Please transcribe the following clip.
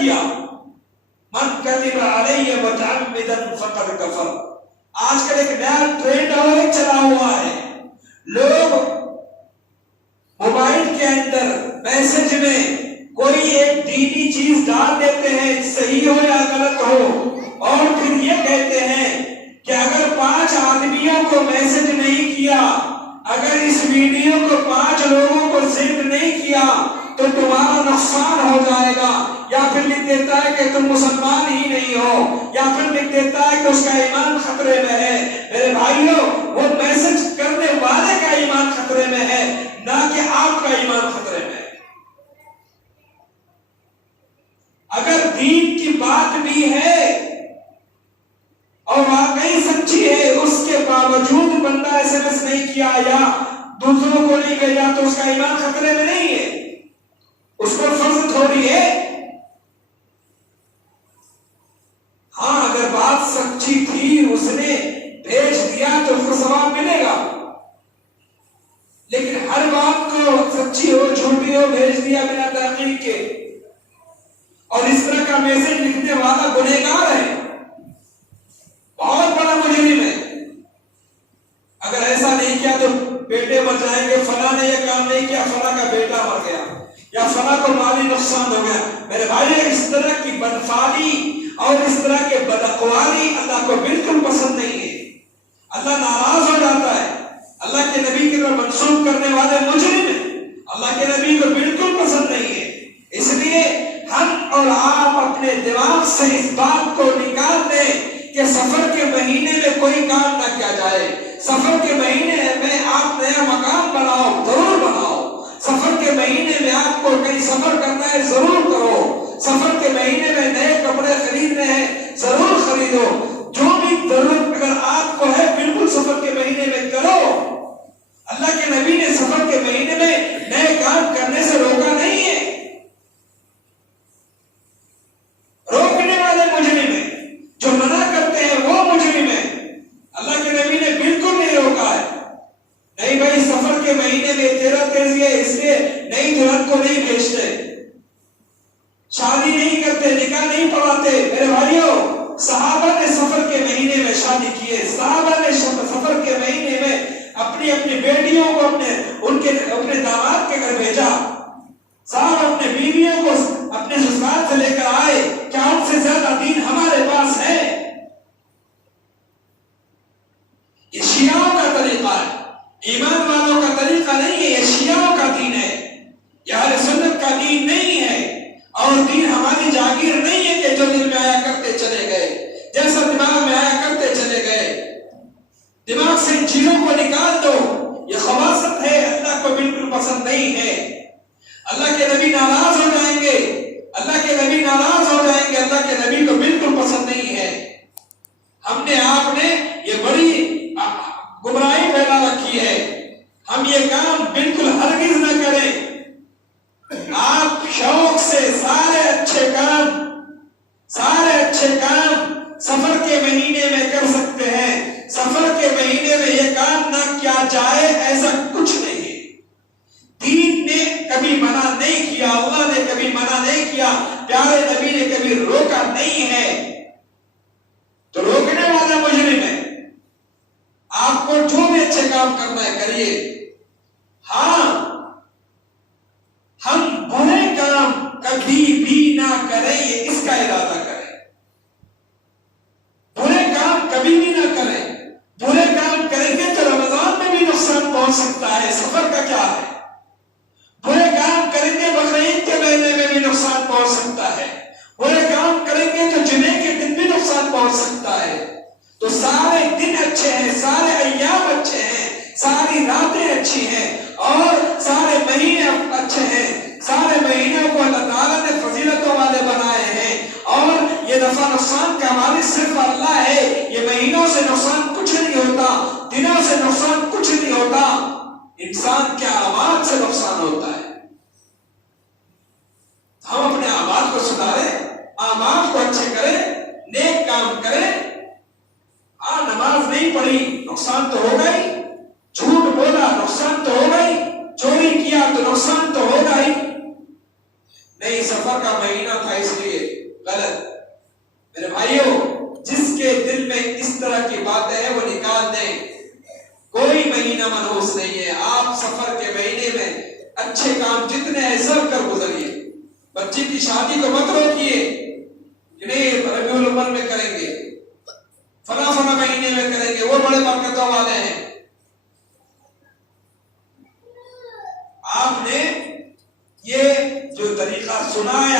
کیا من کذب علی متعمدا فقد کفر. آج کل ایک نیا ٹرینڈ اور چلا ہوا ہے. لوگ موبائل کے اندر میسج میں کوئی ایک دینی چیز ڈال دیتے ہیں, صحیح ہو یا غلط ہو, اور پھر یہ کہتے ہیں کہ اگر 5 آدمیوں کو میسج نہیں کیا, اگر اس ویڈیو کو 5 لوگوں کو سینڈ نہیں کیا تو تمہارا نقصان ہو جائے گا. یا پھر لکھ دیتا ہے کہ تم مسلمان ہی نہیں ہو, یا پھر لکھ دیتا ہے کہ اس کا ایمان خطرے میں ہے. میرے بھائیوں, وہ میسج کرنے والے کا ایمان خطرے میں ہے, نہ کہ آپ کا ایمان خطرے میں ہے. اگر دین کی بات بھی ہے اور واقعی سچی ہے, اس کے باوجود بندہ ایس ایم ایس نہیں کیا یا دوسروں کو نہیں بھیجا تو اس کا ایمان خطرے میں نہیں ہے, اس پر فرض تھوڑی ہے. ہاں, اگر بات سچی تھی, اس نے بھیج دیا تو اس کو ثواب ملے گا, لیکن ہر بات کو سچی ہو جھوٹی ہو بھیج دیا بنا تحقیق کے, اور اس طرح کا میسج لکھنے والا گنہگار ہے, بہت بڑا مجرم ہے. اگر ایسا نہیں کیا تو بیٹے مر جائیں گے, فلاں نے یہ کام نہیں کیا, فلاں کا بیٹا مر گیا, یا فلاں کو مالی نقصان ہو گیا. میرے بھائی, اس طرح کی بدفعلی اور اس طرح کے بداقوالی اللہ کو بالکل پسند نہیں ہے. اللہ ناراض ہو جاتا ہے. اللہ کے نبی کی طرف منسوب کرنے والے مجرم ہیں, اللہ کے نبی کو بالکل پسند نہیں ہے. اس لیے ہم اور آپ اپنے دماغ سے اس بات کو نکال دیں کہ سفر کے مہینے میں کوئی کام نہ کیا جائے. سفر کے مہینے میں آپ نیا مکان بناؤ, ضرور بناؤ. سفر کے مہینے میں آپ کو کہیں سفر کرنا ہے, ضرور کرو. سفر کے مہینے میں نئے کپڑے خریدنے ہیں, ضرور خریدو. جو بھی ضرورت اگر آپ کو ہے, بالکل سفر کے مہینے میں کرو. اللہ کے نبی نے سفر کے مہینے میں نئے کام کرنے سے روکا نہیں ہے. روکنے والے مجرم ہیں, جو منع کرتے ہیں وہ مجرم ہیں. اللہ کے نبی نے بالکل نہیں روکا ہے. نہیں بھائی, سفر کے مہینے میں تیرا تیزی ہے, اس لیے نئی دلہن کو نہیں بھیجتے, شادی نہیں کرتے, نکاح نہیں پڑھاتے. میرے بھائیوں, صحابہ نے سفر کے مہینے میں شادی کیے. صحابہ نے سفر کے مہینے میں اپنی بیٹیوں کو اپنے داماد کے گھر بھیجا. صاحب اپنے بیویوں کو اپنے سسرال سے لے کر آئے. کیا ان سے زیادہ دین ہمارے پاس ہے؟ یہ شیعوں کا طریقہ ہے, ایمان والوں کا طریقہ نہیں ہے. یہ شیعوں کا دین ہے, یہ اہل سنت کا دین نہیں ہے. اور دین ہماری جاگیر نہیں ہے کہ جو دل میں آیا کرتے چلے گئے, جیسا دماغ میں آیا کرتے چلے گئے. دماغ سے ان چیزوں کو نکال دو. یہ خباثت ہے, اللہ کو بالکل پسند نہیں ہے. اللہ کے نبی ناراض ہو جائیں گے, اللہ کے نبی ناراض ہو جائیں گے. اللہ کے نبی کو بالکل پسند نہیں ہے. ہم نے آپ نے یہ بڑی گمراہی پھیلا رکھی ہے. ہم یہ کام بالکل ہرگز نہ کریں. آپ شوق سے سارے اچھے کام سفر کے مہینے میں کر سکتے ہیں. سفر کے مہینے میں یہ کام نہ کیا جائے ایسا کچھ نہیں ہے. دین نے کبھی منع نہیں کیا, اللہ نے کبھی منع نہیں کیا, پیارے نبی نے کبھی روکا نہیں ہے. تو روکنے والا مجرم ہے. آپ کو جو بھی اچھے کام کرنا ہے کریے. ہاں, ہم برے کام کبھی بھی نہ کریں, یہ اس کا ارادہ کریں. برے کام کبھی بھی نہ کریں. برے کام کریں گے تو رمضان میں بھی نقصان پہنچ سکتا ہے, سفر کا کیا ہے. برے کام کریں گے بقرعید کے مہینے میں بھی نقصان پہنچ سکتا ہے. برے کام کریں گے تو جمعے کے دن بھی نقصان پہنچ سکتا ہے. تو سارے دن اچھے ہیں, سارے ایام اچھے ہیں, ساری راتیں اچھی ہیں, اور سارے مہینے اچھے ہیں. سارے مہینوں کو اللہ تعالیٰ نے فضیلتوں والے بنائے ہیں, اور یہ نفع نقصان کا مالک صرف اللہ ہے. یہ مہینوں سے نقصان کچھ نہیں ہوتا, دنوں سے نقصان کچھ نہیں ہوتا, انسان کے اعمال سے نقصان ہوتا ہے. ہم اپنے اعمال کو سدھاریں, اعمال کو اچھے کریں, نیک کام کریں. ہاں, نماز نہیں پڑھی نقصان تو ہوگا ہی, جھوٹ بولا نقصان تو ہوگا ہی, چوری کیا تو نقصان تو ہوگا ہی. نہیں, سفر کا مہینہ تھا اس لیے غلط. میرے بھائیوں جس کے دل میں اس طرح کی باتیں ہیں وہ نکال دیں. کوئی مہینہ منحوس نہیں ہے. آپ سفر کے مہینے میں اچھے کام جتنے ہیں سب کر گزریے. بچی کی شادی کو مت روکیے کہ نہیں ربیع الاول میں کریں گے, فلاں فلاں مہینے میں کریں گے, وہ بڑے برکتوں والے ہیں. آپ نے یہ جو طریقہ سنایا